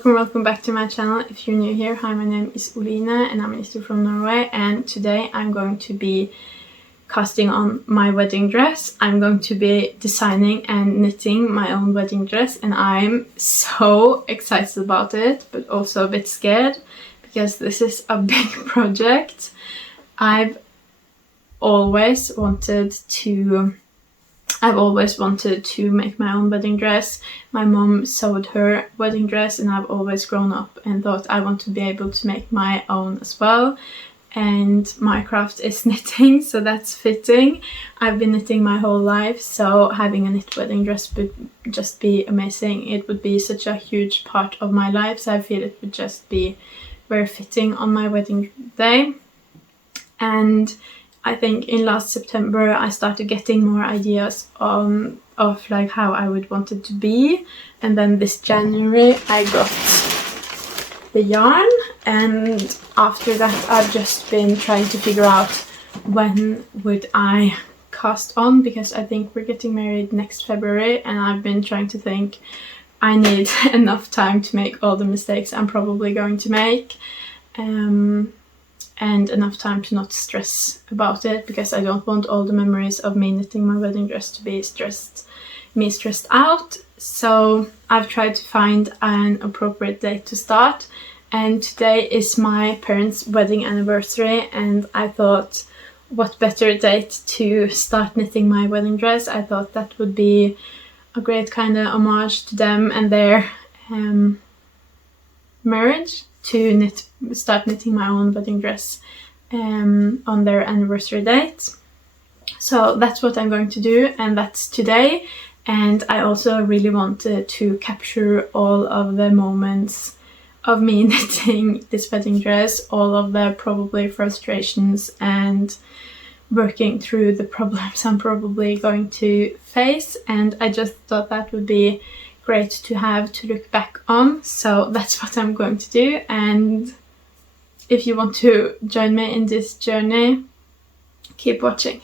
welcome back to my channel. If you're new here, hi, my name is Oline and I'm Minister from Norway, and today I'm going to be casting on my wedding dress. I'm going to be designing and knitting my own wedding dress, and I'm so excited about it, but also a bit scared because this is a big project. I've always wanted to make my own wedding dress. My mom sewed her wedding dress and I've always grown up and thought I want to be able to make my own as well. And my craft is knitting, so that's fitting. I've been knitting my whole life, so having a knit wedding dress would just be amazing. It would be such a huge part of my life, so I feel it would just be very fitting on my wedding day. And I think in last September I started getting more ideas of like how I would want it to be, and then this January I got the yarn, and after that I've just been trying to figure out when would I cast on, because I think we're getting married next February and I've been trying to think I need enough time to make all the mistakes I'm probably going to make. And enough time to not stress about it, because I don't want all the memories of me knitting my wedding dress to be stressed out. So I've tried to find an appropriate date to start, and today is my parents' wedding anniversary, and I thought what better date to start knitting my wedding dress. I thought that would be a great kind of homage to them and their marriage, to start knitting my own wedding dress on their anniversary date. So that's what I'm going to do, and that's today. And I also really wanted to capture all of the moments of me knitting this wedding dress, all of the probably frustrations and working through the problems I'm probably going to face, and I just thought that would be great to have to look back on. So that's what I'm going to do, and if you want to join me in this journey, keep watching.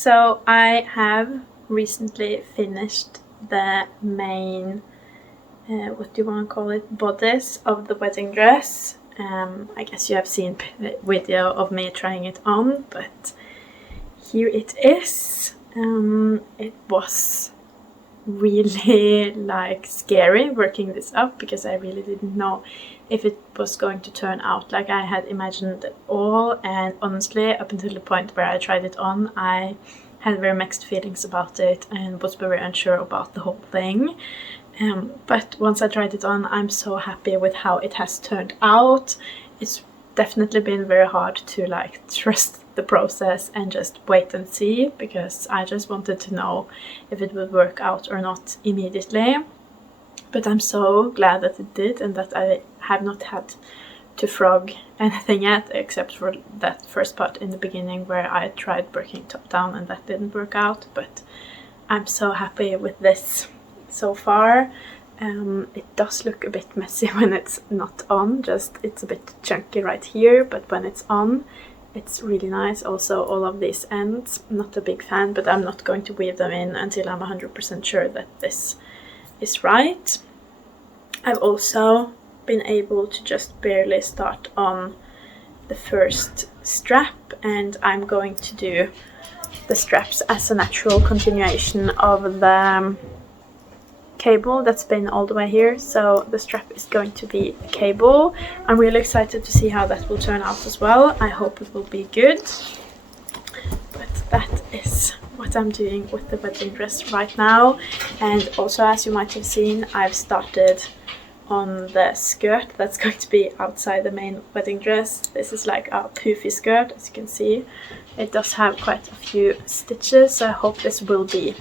So I have recently finished the main, what do you want to call it, bodice of the wedding dress. I guess you have seen a video of me trying it on, but here it is. It was really like scary working this up because I really didn't know if it was going to turn out like I had imagined at all, and honestly up until the point where I tried it on I had very mixed feelings about it and was very unsure about the whole thing. But once I tried it on, I'm so happy with how it has turned out. It's definitely been very hard to like trust the process and just wait and see, because I just wanted to know if it would work out or not immediately. But I'm so glad that it did, and that I have not had to frog anything yet, except for that first part in the beginning where I tried working top down and that didn't work out. But I'm so happy with this so far. It does look a bit messy when it's not on, just it's a bit chunky right here, but when it's on it's really nice. Also all of these ends, I'm not a big fan, but I'm not going to weave them in until I'm 100% sure that this is right. I've also been able to just barely start on the first strap, and I'm going to do the straps as a natural continuation of the cable that's been all the way here. So the strap is going to be a cable. I'm really excited to see how that will turn out as well. I hope it will be good. But that is what I'm doing with the wedding dress right now. And also, as you might have seen, I've started on the skirt that's going to be outside the main wedding dress. This is like a poofy skirt, as you can see. It does have quite a few stitches, so I hope this will be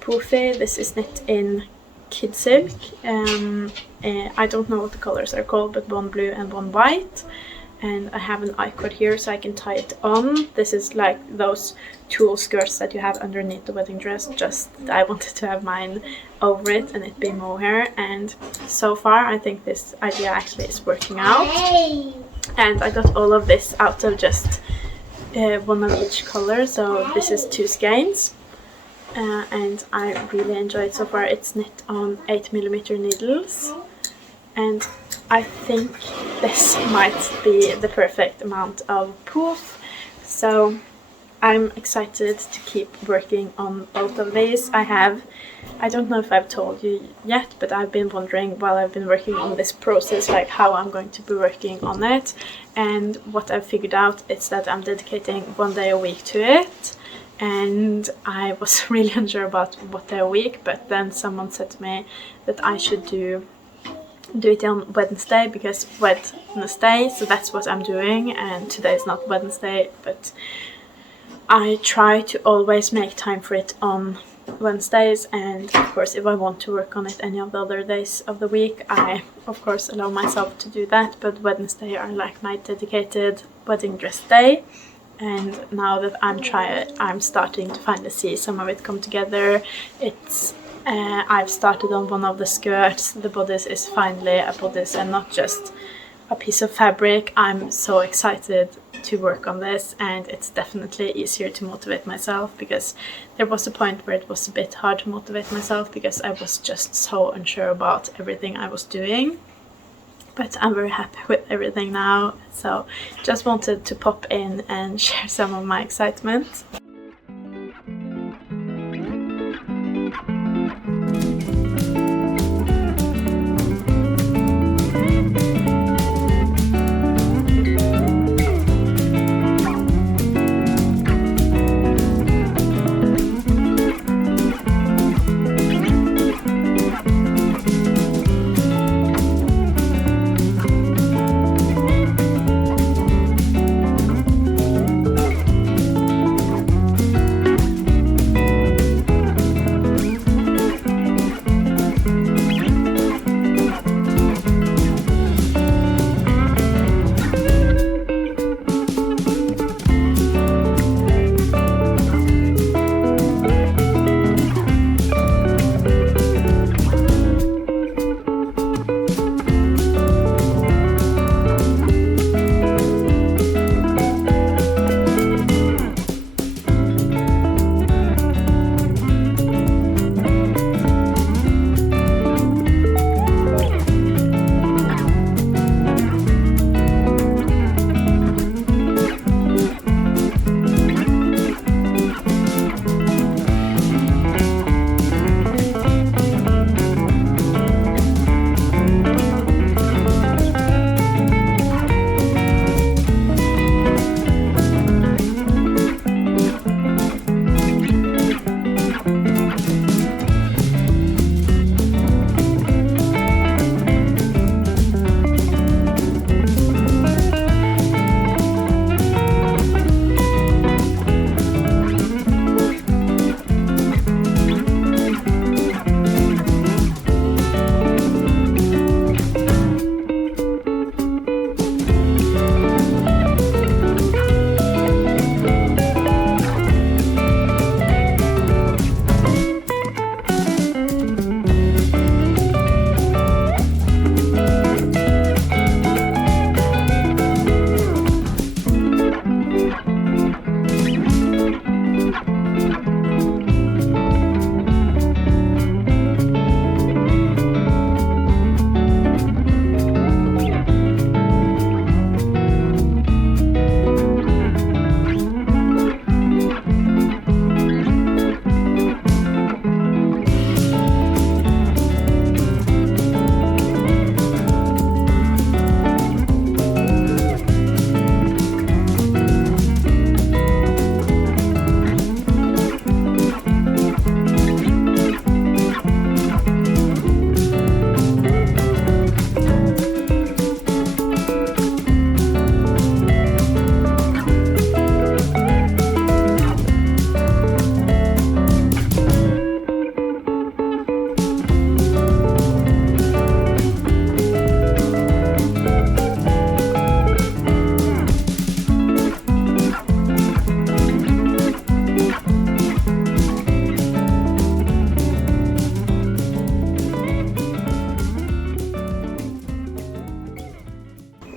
poofy. This is knit in kid silk. I don't know what the colors are called, but one blue and one white. And I have an I-cord here so I can tie it on. This is like those tulle skirts that you have underneath the wedding dress, just I wanted to have mine over it and it be mohair, and so far I think this idea actually is working out. And I got all of this out of just one of each color, so this is 2 skeins. And I really enjoy it so far. It's knit on 8mm needles, and I think this might be the perfect amount of poof. So I'm excited to keep working on both of these. I don't know if I've told you yet, but I've been wondering while I've been working on this process, like how I'm going to be working on it. And what I've figured out is that I'm dedicating 1 day a week to it. And I was really unsure about what day a week, but then someone said to me that I should do it on Wednesday, because Wednesday, so that's what I'm doing. And today is not Wednesday, but I try to always make time for it on Wednesdays. And of course, if I want to work on it any of the other days of the week, I of course allow myself to do that. But Wednesday are like my dedicated wedding dress day. And now that I'm starting to finally see some of it come together. I've started on one of the skirts. The bodice is finally a bodice and not just a piece of fabric. I'm so excited to work on this, and it's definitely easier to motivate myself, because there was a point where it was a bit hard to motivate myself because I was just so unsure about everything I was doing. But I'm very happy with everything now, so just wanted to pop in and share some of my excitement.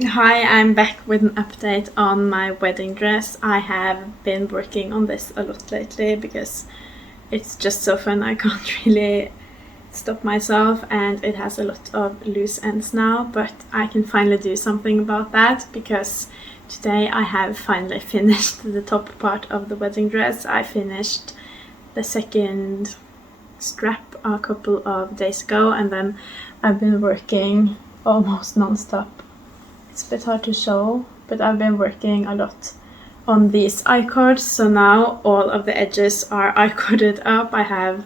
Hi, I'm back with an update on my wedding dress. I have been working on this a lot lately because it's just so fun. I can't really stop myself, and it has a lot of loose ends now, but I can finally do something about that because today I have finally finished the top part of the wedding dress. I finished the second strap a couple of days ago, and then I've been working almost non-stop. It's a bit hard to show, but I've been working a lot on these I-cords, so now all of the edges are I-corded up. I have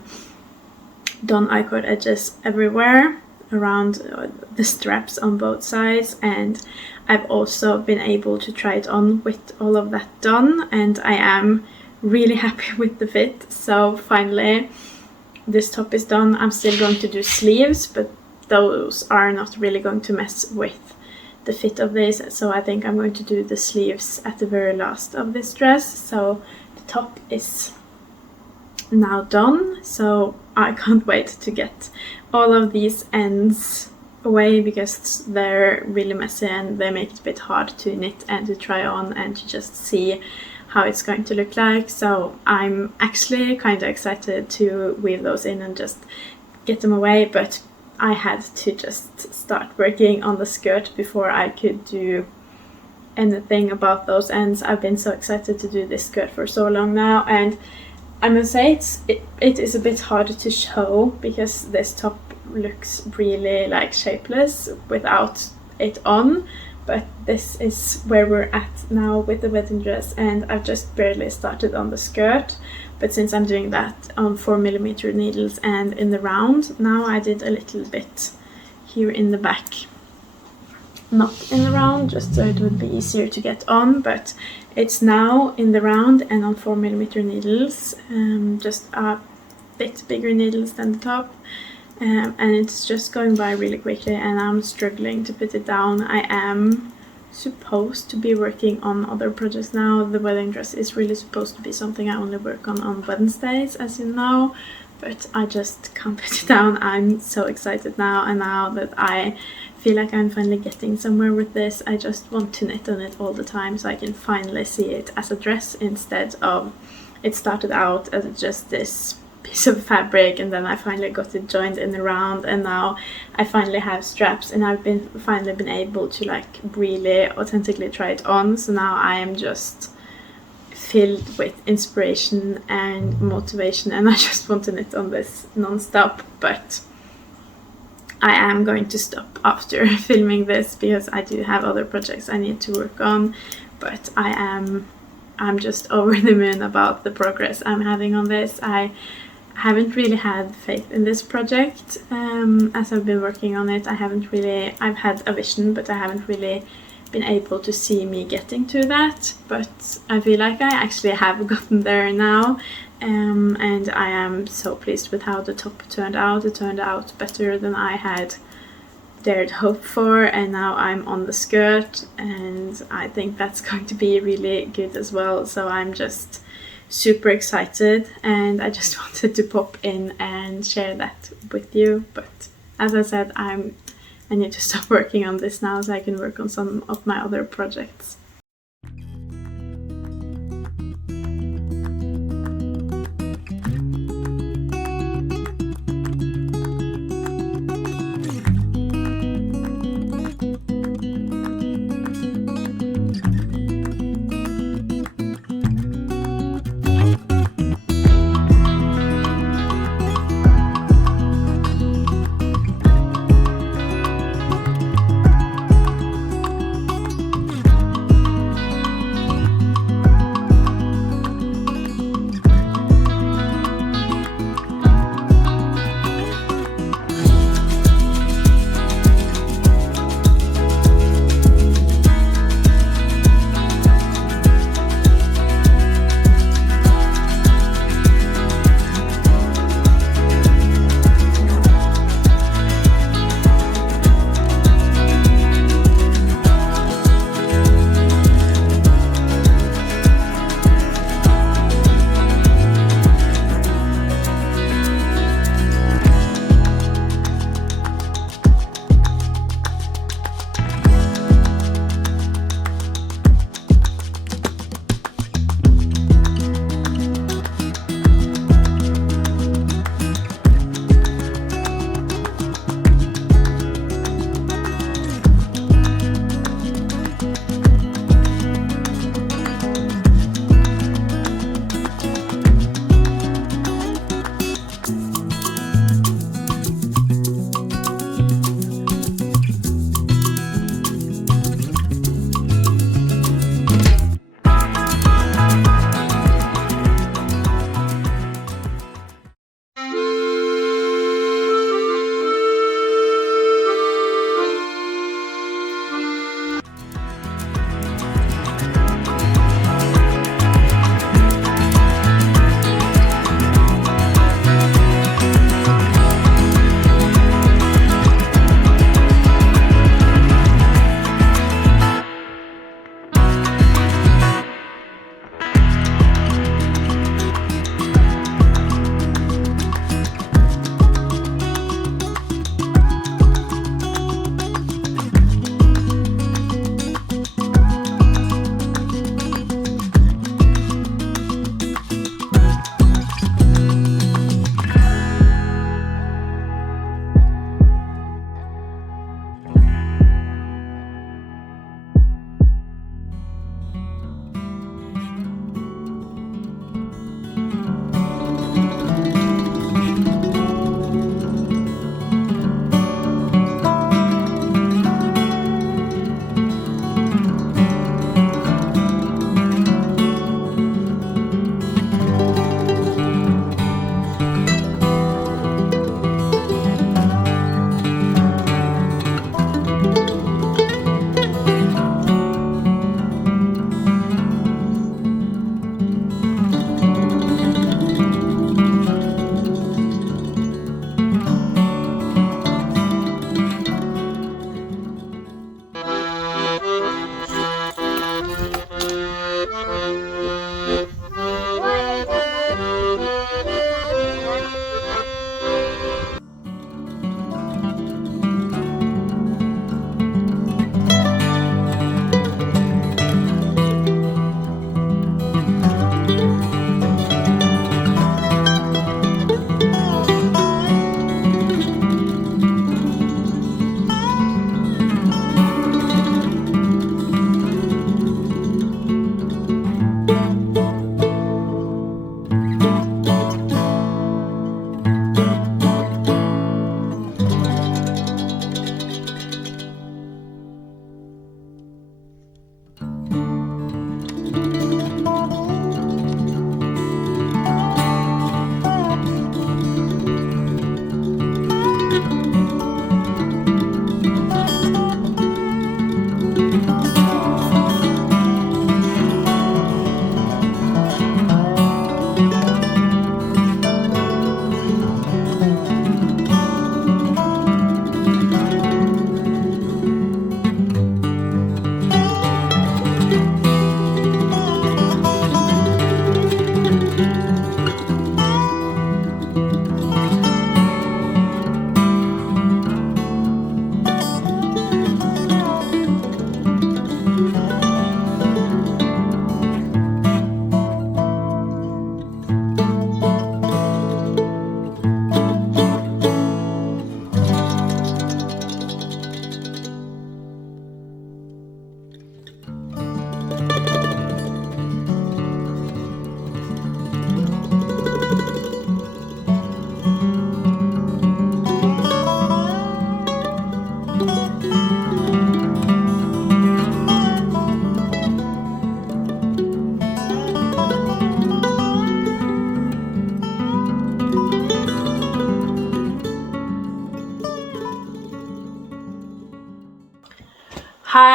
done I-cord edges everywhere around the straps on both sides, and I've also been able to try it on with all of that done, and I am really happy with the fit. So finally this top is done. I'm still going to do sleeves, but those are not really going to mess with the fit of this, so I think I'm going to do the sleeves at the very last of this dress. So the top is now done, so I can't wait to get all of these ends away because they're really messy and they make it a bit hard to knit and to try on and to just see how it's going to look like. So I'm actually kind of excited to weave those in and just get them away, but I had to just start working on the skirt before I could do anything about those ends. I've been so excited to do this skirt for so long now, and I must say it is a bit harder to show because this top looks really like shapeless without it on, but this is where we're at now with the wedding dress, and I've just barely started on the skirt. But since I'm doing that on 4mm needles and in the round, now I did a little bit here in the back, not in the round, just so it would be easier to get on, but it's now in the round and on 4mm needles, just a bit bigger needles than the top, and it's just going by really quickly and I'm struggling to put it down. I am supposed to be working on other projects now. The wedding dress is really supposed to be something I only work on Wednesdays, as you know, but I just can't put it down. I'm so excited now, and now that I feel like I'm finally getting somewhere with this, I just want to knit on it all the time so I can finally see it as a dress instead of it started out as just this piece of fabric and then I finally got it joined in the round, and now I finally have straps and I've finally been able to like really authentically try it on. So now I am just filled with inspiration and motivation and I just want to knit on this non-stop, but I am going to stop after filming this because I do have other projects I need to work on, but I'm just over the moon about the progress I'm having on this. I haven't really had faith in this project as I've been working on it. I've had a vision, but I haven't really been able to see me getting to that, but I feel like I actually have gotten there now, and I am so pleased with how the top turned out. It turned out better than I had dared hope for, and now I'm on the skirt and I think that's going to be really good as well. So I'm just super excited and I just wanted to pop in and share that with you. But as I said, I need to stop working on this now so I can work on some of my other projects.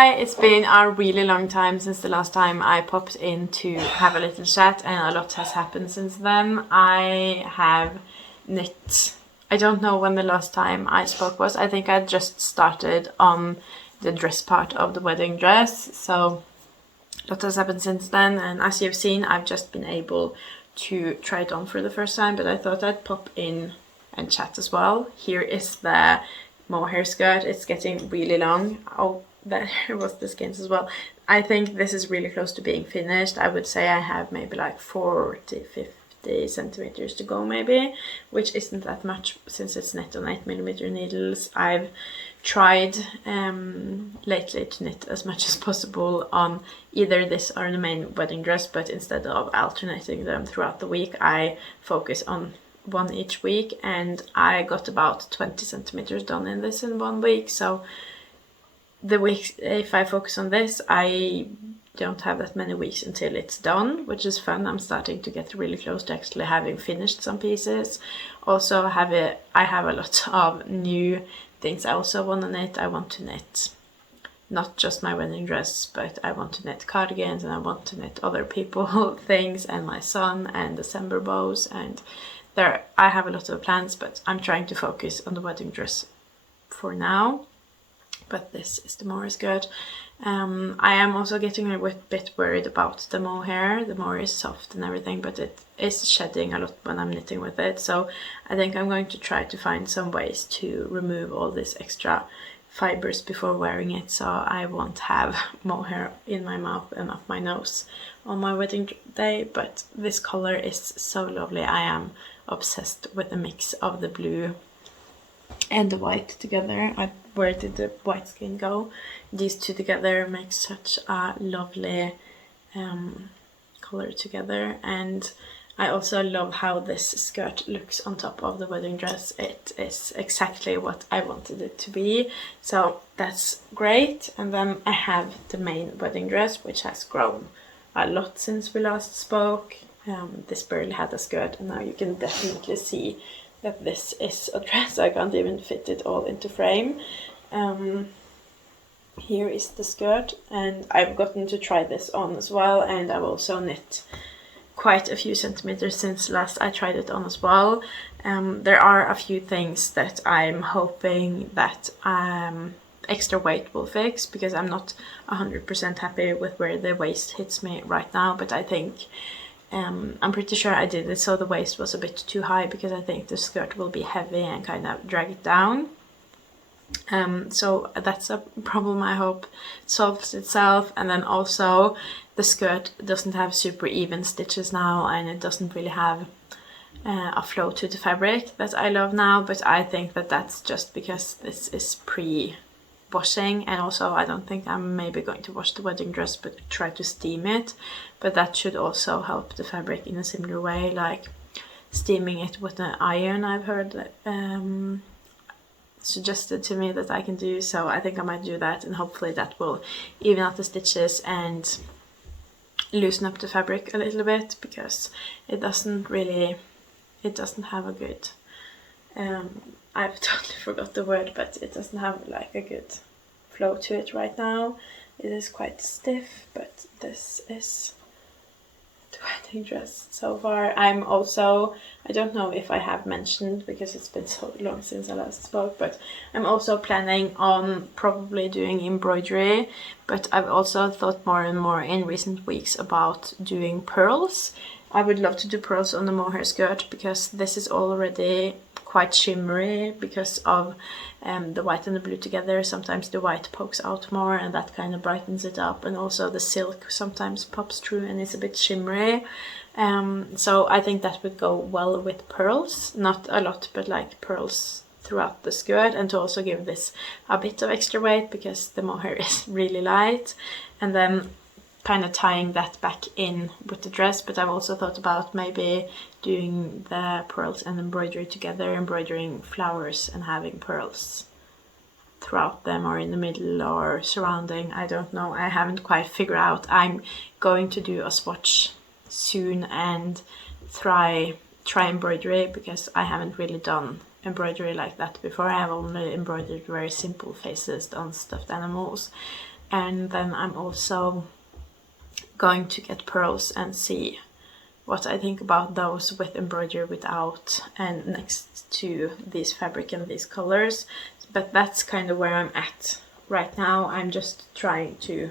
Hi, it's been a really long time since the last time I popped in to have a little chat, and a lot has happened since then. I have knit. I don't know when the last time I spoke was. I think I just started on the dress part of the wedding dress, so a lot has happened since then, and as you've seen, I've just been able to try it on for the first time, but I thought I'd pop in and chat as well. Here is the mohair skirt. It's getting really long. Oh, there was the skins as well. I think this is really close to being finished. I would say I have maybe like 40, 50 centimeters to go maybe, which isn't that much since it's knit on 8mm needles. I've tried lately to knit as much as possible on either this or the main wedding dress, but instead of alternating them throughout the week, I focus on one each week, and I got about 20 centimeters done in this in 1 week. So the week, if I focus on this, I don't have that many weeks until it's done, which is fun. I'm starting to get really close to actually having finished some pieces. Also I have a lot of new things I also want to knit. I want to knit not just my wedding dress, but I want to knit cardigans, and I want to knit other people things, and my son, and December bows, and there I have a lot of plans, but I'm trying to focus on the wedding dress for now. But this is the mohair skirt. I am also getting a bit worried about the mohair. The mohair is soft and everything, but it is shedding a lot when I'm knitting with it. So I think I'm going to try to find some ways to remove all this extra fibers before wearing it, so I won't have mohair in my mouth and up my nose on my wedding day. But this color is so lovely. I am obsessed with the mix of the blue and the white together. Where did the white skin go? These two together make such a lovely color together, and I also love how this skirt looks on top of the wedding dress. It is exactly what I wanted it to be, so that's great. And then I have the main wedding dress, which has grown a lot since we last spoke. This barely had a skirt, and now you can definitely see that this is a dress. I can't even fit it all into frame. Here is the skirt, and I've gotten to try this on as well, and I've also knit quite a few centimeters since last I tried it on as well. There are a few things that I'm hoping that extra weight will fix, because I'm not 100% happy with where the waist hits me right now, but I think I'm pretty sure I did it so the waist was a bit too high, because I think the skirt will be heavy and kind of drag it down. So that's a problem I hope solves itself. And then also the skirt doesn't have super even stitches now, and it doesn't really have a flow to the fabric that I love now, but I think that that's just because this is pre-washing, and also I don't think I'm maybe going to wash the wedding dress but try to steam it, but that should also help the fabric in a similar way, like steaming it with an iron. I've heard that suggested to me that I can do, so I think I might do that, and hopefully that will even out the stitches and loosen up the fabric a little bit, because it doesn't have a good I've totally forgot the word, but it doesn't have like a good flow to it right now. It is quite stiff, but this is the wedding dress so far. I'm also, I don't know if I have mentioned, because it's been so long since I last spoke, but I'm also planning on probably doing embroidery, but I've also thought more and more in recent weeks about doing pearls. I would love to do pearls on the mohair skirt, because this is already quite shimmery because of the white and the blue together. Sometimes the white pokes out more, and that kind of brightens it up, and also the silk sometimes pops through and it's a bit shimmery. So I think that would go well with pearls, not a lot, but like pearls throughout the skirt, and to also give this a bit of extra weight because the mohair is really light, and then kind of tying that back in with the dress. But I've also thought about maybe doing the pearls and embroidery together, embroidering flowers and having pearls throughout them, or in the middle, or surrounding. I don't know, I haven't quite figured out. I'm going to do a swatch soon and try embroidery, because I haven't really done embroidery like that before. I have only embroidered very simple faces on stuffed animals. And then I'm also going to get pearls and see what I think about those with embroidery without and next to this fabric and these colors. But that's kind of where I'm at right now. I'm just trying to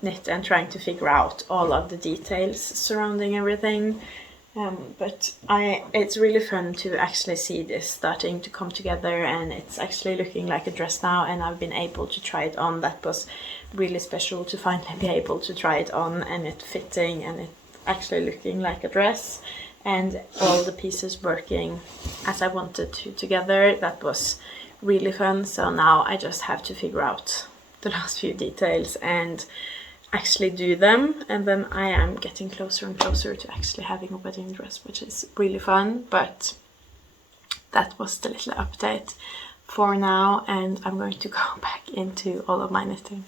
knit and trying to figure out all of the details surrounding everything. But it's really fun to actually see this starting to come together, and it's actually looking like a dress now, and I've been able to try it on. That was really special to finally be able to try it on and it fitting and it actually looking like a dress and all the pieces working as I wanted to together. That was really fun. So now I just have to figure out the last few details and actually do them, and then I am getting closer and closer to actually having a wedding dress, which is really fun. But that was the little update for now, and I'm going to go back into all of my knitting.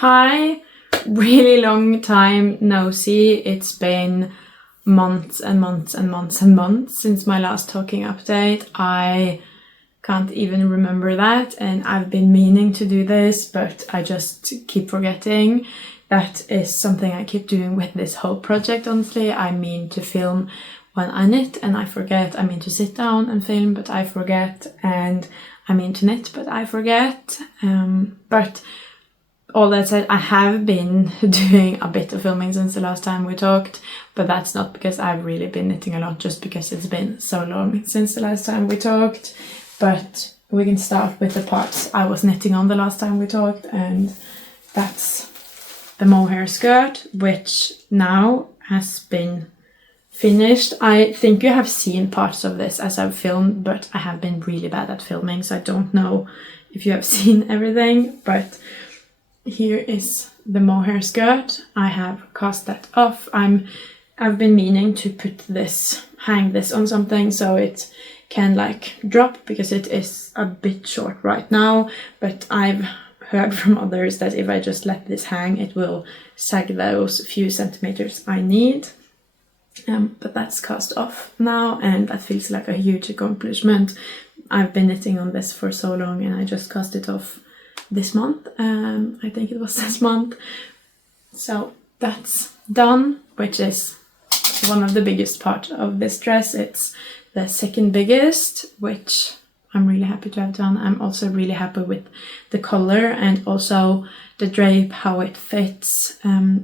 Hi, really long time no see. It's been months and months and months and months since my last talking update. I can't even remember that, and I've been meaning to do this, but I just keep forgetting. That is something I keep doing with this whole project, honestly. I mean to film when I knit and I forget. I mean to sit down and film, but I forget. And I mean to knit, but I forget. But all that said, I have been doing a bit of filming since the last time we talked, but that's not because I've really been knitting a lot, just because it's been so long since the last time we talked. But we can start with the parts I was knitting on the last time we talked, and that's the mohair skirt, which now has been finished. I think you have seen parts of this as I've filmed, but I have been really bad at filming, so I don't know if you have seen everything. But here is the mohair skirt. I have cast that off. I've been meaning to hang this on something so it can like drop, because it is a bit short right now, but I've heard from others that if I just let this hang, it will sag those few centimeters I need. But that's cast off now, and that feels like a huge accomplishment. I've been knitting on this for so long, and I just cast it off this month. I think it was this month. So that's done, which is one of the biggest part of this dress. It's the second biggest, which I'm really happy to have done. I'm also really happy with the color and also the drape, how it fits,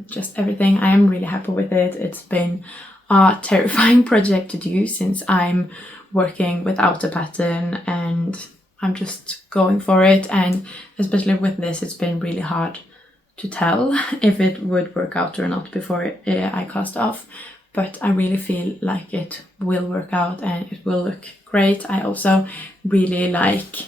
just everything. I am really happy with it. It's been a terrifying project to do since I'm working without a pattern and I'm just going for it, and especially with this it's been really hard to tell if it would work out or not before I cast off, but I really feel like it will work out and it will look great. I also really like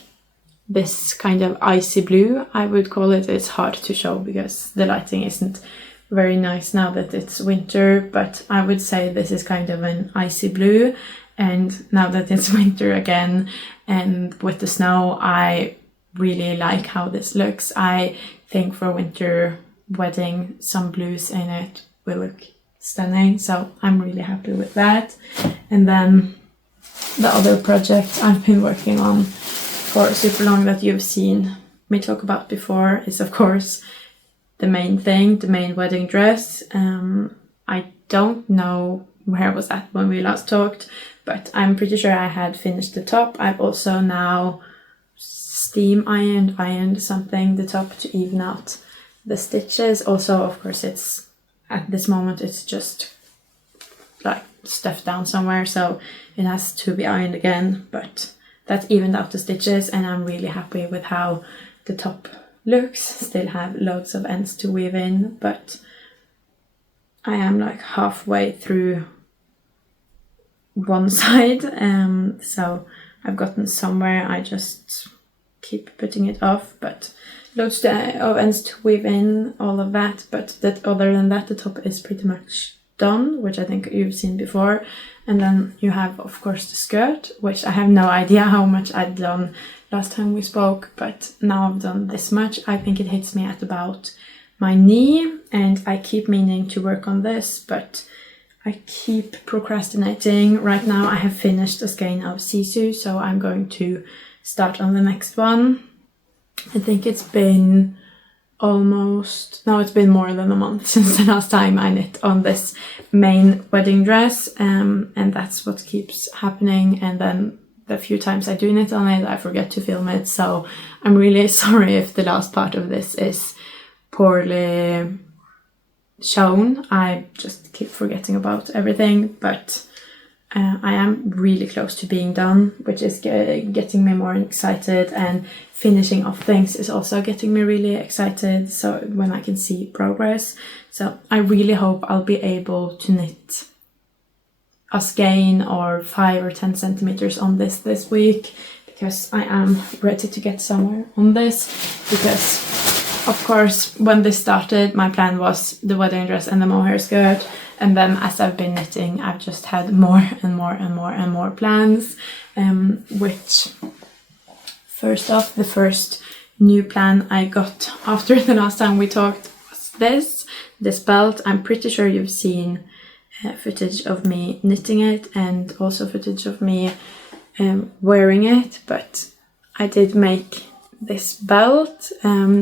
this kind of icy blue, I would call it. It's hard to show because the lighting isn't very nice now that it's winter, but I would say this is kind of an icy blue. And now that it's winter again and with the snow, I really like how this looks. I think for winter wedding, some blues in it will look stunning, so I'm really happy with that. And then the other project I've been working on for super long that you've seen me talk about before is of course the main thing, the main wedding dress. I don't know where I was at when we last talked, but I'm pretty sure I had finished the top. I've also now steam ironed something the top to even out the stitches. Also, of course, it's at this moment it's just like stuffed down somewhere, so it has to be ironed again, but that evened out the stitches, and I'm really happy with how the top looks. Still have loads of ends to weave in, but I am like halfway through one side, so I've gotten somewhere. I just keep putting it off, but loads of ends to weave in, all of that. But that, other than that, the top is pretty much done, which I think you've seen before. And then you have of course the skirt, which I have no idea how much I'd done last time we spoke, but now I've done this much. I think it hits me at about my knee, and I keep meaning to work on this, but I keep procrastinating. Right now I have finished a skein of sisu, so I'm going to start on the next one. I think it's been it's been more than a month since the last time I knit on this main wedding dress, and that's what keeps happening. And then the few times I do knit on it, I forget to film it, so I'm really sorry if the last part of this is poorly shown. I just keep forgetting about everything, but I am really close to being done, which is getting me more excited, and finishing off things is also getting me really excited, so when I can see progress. So I really hope I'll be able to knit a skein or 5 or 10 centimeters on this week, because I am ready to get somewhere on this. Because of course when this started my plan was the wedding dress and the mohair skirt, and then as I've been knitting I've just had more and more plans, which first off, the first new plan I got after the last time we talked was this belt. I'm pretty sure you've seen footage of me knitting it and also footage of me wearing it, but I did make this belt,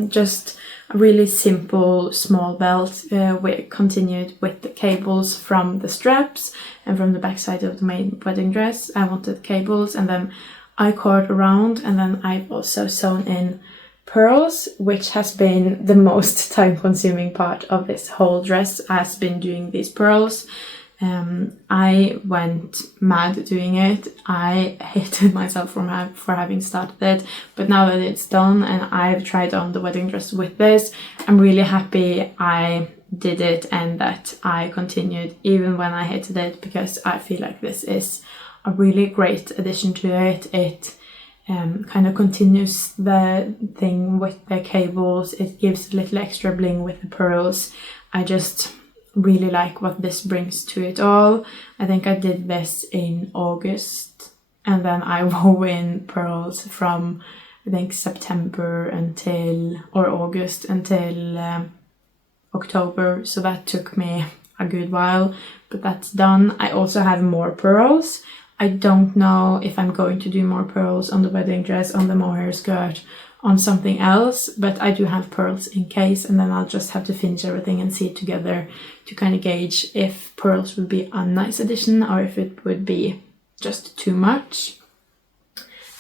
just a really simple small belt. We continued with the cables from the straps and from the backside of the main wedding dress. I wanted cables, and then I cord around, and then I've also sewn in pearls, which has been the most time consuming part of this whole dress, has been doing these pearls. I went mad doing it. I hated myself for having started it, but now that it's done and I've tried on the wedding dress with this, I'm really happy I did it and that I continued even when I hated it, because I feel like this is a really great addition to it. It kind of continues the thing with the cables. It gives a little extra bling with the pearls. I just really like what this brings to it all. I think I did this in August, and then I wove in pearls from I think September or August until October, so that took me a good while, but that's done. I also have more pearls. I don't know if I'm going to do more pearls on the wedding dress, on the mohair skirt, on something else, but I do have pearls in case, and then I'll just have to finish everything and see it together to kind of gauge if pearls would be a nice addition or if it would be just too much.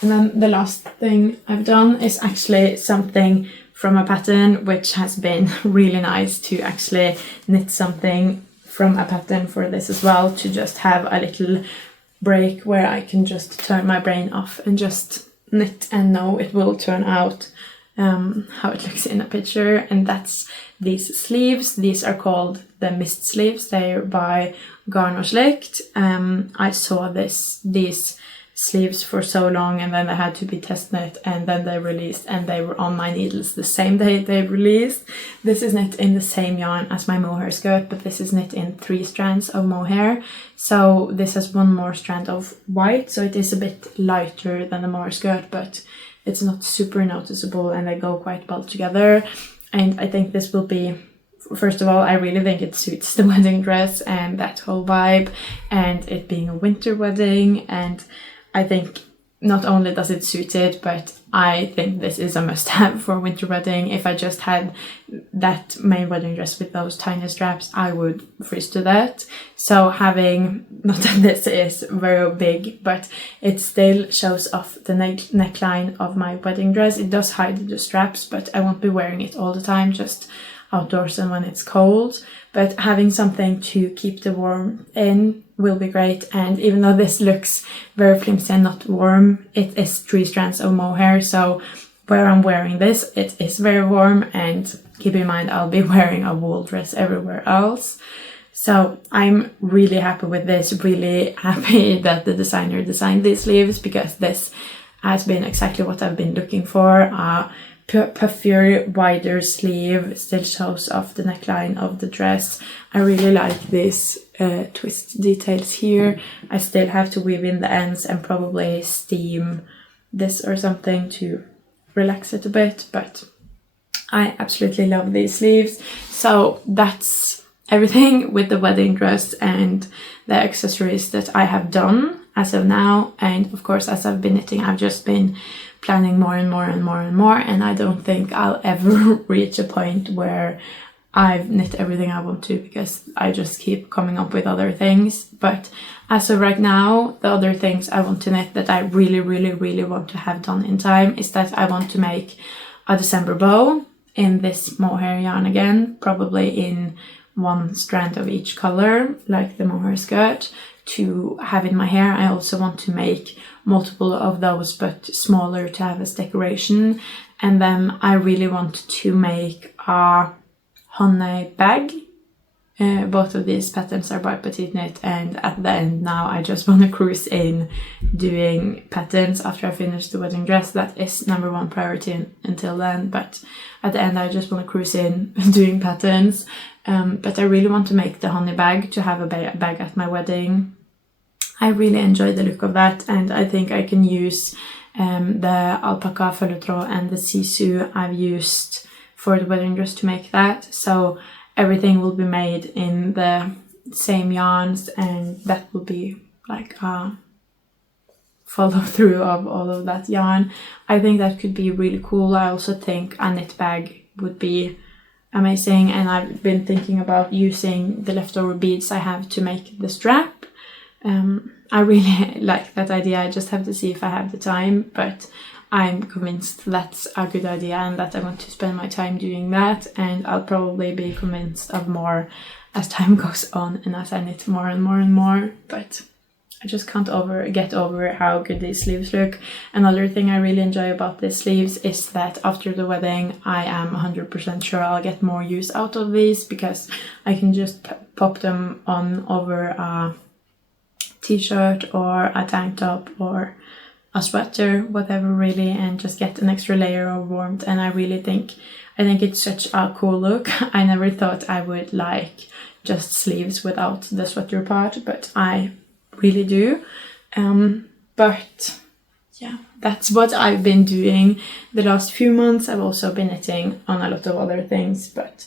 And then the last thing I've done is actually something from a pattern, which has been really nice to actually knit something from a pattern for this as well, to just have a little break where I can just turn my brain off and just knit and know it will turn out how it looks in a picture. And that's these sleeves. These are called the mist sleeves. They're by Garn Slicked. I saw these sleeves for so long, and then they had to be test knit, and then they released, and they were on my needles the same day they released. This is knit in the same yarn as my mohair skirt, but this is knit in 3 strands of mohair. So this has 1 more strand of white, so it is a bit lighter than the mohair skirt, but it's not super noticeable, and they go quite well together. And I think this will be, first of all, I really think it suits the wedding dress and that whole vibe, and it being a winter wedding. And I think not only does it suit it, but I think this is a must-have for a winter wedding. If I just had that main wedding dress with those tiny straps, I would freeze to that. So having, not that this is very big, but it still shows off the neckline of my wedding dress. It does hide the straps, but I won't be wearing it all the time, just outdoors and when it's cold. But having something to keep the warmth in will be great. And even though this looks very flimsy and not warm, it is 3 strands of mohair, so where I'm wearing this, it is very warm. And keep in mind, I'll be wearing a wool dress everywhere else. So I'm really happy with this, really happy that the designer designed these sleeves, because this has been exactly what I've been looking for. Puffier, wider sleeve, still shows off the neckline of the dress. I really like these twist details here. I still have to weave in the ends and probably steam this or something to relax it a bit, but I absolutely love these sleeves. So that's everything with the wedding dress and the accessories that I have done as of now. And of course, as I've been knitting, I've just been planning more and more and more and more, and I don't think I'll ever reach a point where I've knit everything I want to, because I just keep coming up with other things. But as of right now, the other things I want to knit that I really, really, really want to have done in time is that I want to make a December bow in this mohair yarn again, probably in 1 strand of each color, like the mohair skirt, to have in my hair. I also want to make multiple of those, but smaller, to have as decoration. And then I really want to make a honey bag. Both of these patterns are by Petite Knit, and at the end now I just want to cruise in doing patterns after I finish the wedding dress. That is number 1 priority until then, but at the end I just want to cruise in doing patterns. But I really want to make the honey bag, to have a bag at my wedding. I really enjoy the look of that, and I think I can use the alpaca feuilletron and the sisu I've used for the wedding dress to make that. So everything will be made in the same yarns, and that will be like a follow through of all of that yarn. I think that could be really cool. I also think a knit bag would be amazing, and I've been thinking about using the leftover beads I have to make the strap. I really like that idea. I just have to see if I have the time, but I'm convinced that's a good idea and that I want to spend my time doing that, and I'll probably be convinced of more as time goes on and as I knit more and more and more. But I just can't get over how good these sleeves look. Another thing I really enjoy about these sleeves is that after the wedding I am 100% sure I'll get more use out of these, because I can just pop them on over a t-shirt or a tank top or a sweater, whatever really, and just get an extra layer of warmth. And I think it's such a cool look. I never thought I would like just sleeves without the sweater part, but I really do. But yeah, that's what I've been doing the last few months. I've also been knitting on a lot of other things, but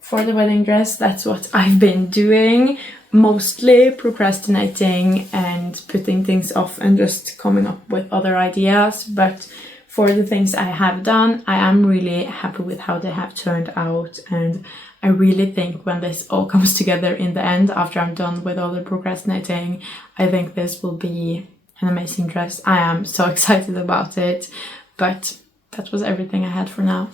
for the wedding dress, that's what I've been doing. Mostly procrastinating and putting things off and just coming up with other ideas. But for the things I have done, I am really happy with how they have turned out, and I really think when this all comes together in the end, after I'm done with all the procrastinating, I think this will be an amazing dress. I am so excited about it. But that was everything I had for now.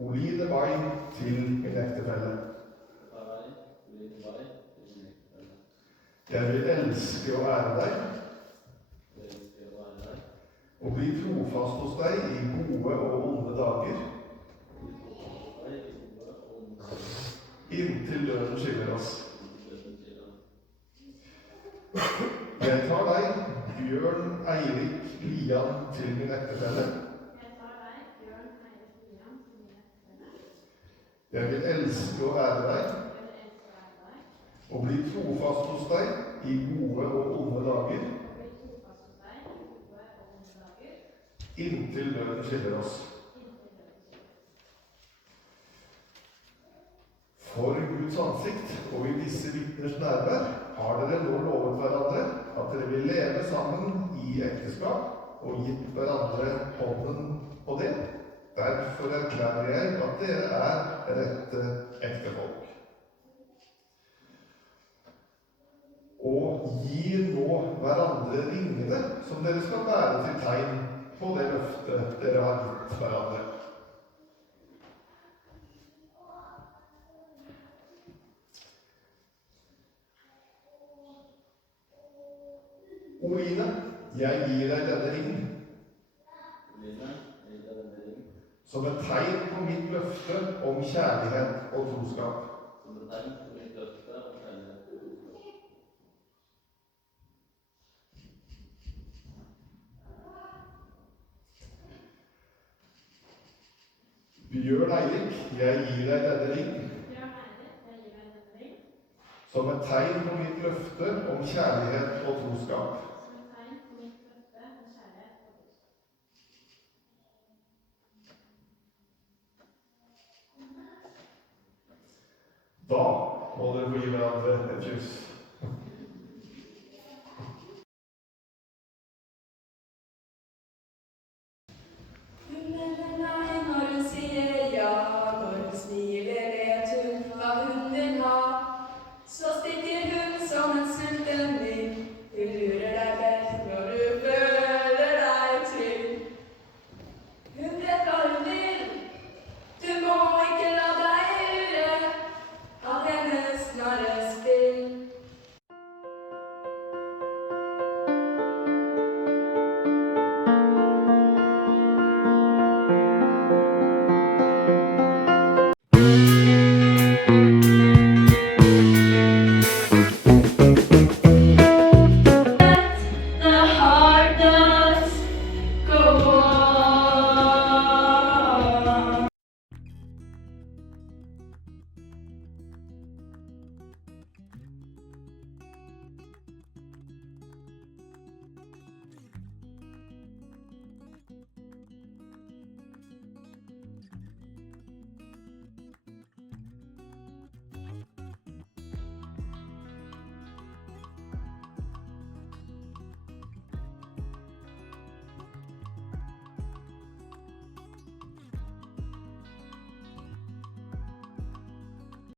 Oline vei til min ektefelle. Jeg vil elske og ære deg, og bli trofast hos deg i gode og onde dager, inntil døden skiller oss. Jeg tar deg, Bjørn Eirik Lian, til min ektefelle. Jeg vil elske og ære deg, og bli trofast hos deg i gode og onde dager, inntil døden skiller oss. For Guds ansikt og i disse vitners nærvær har dere nå lovet hverandre at dere vil leve sammen i ekteskap og gitt hverandre hånden på det. Derfor erklærer jeg at dere er rette ektefolk. Og gir nå hverandre ringene som dere skal bære til tegn på det løftet dere har gitt hverandre. Oline, jeg gir deg denne ring som et tegn på mitt løfte om kjærlighet og troskap. Bjørn Eirik, jeg gir deg denne ring som et tegn på mitt løfte om kjærlighet og troskap. Da må dere få gi hverandre et kyss.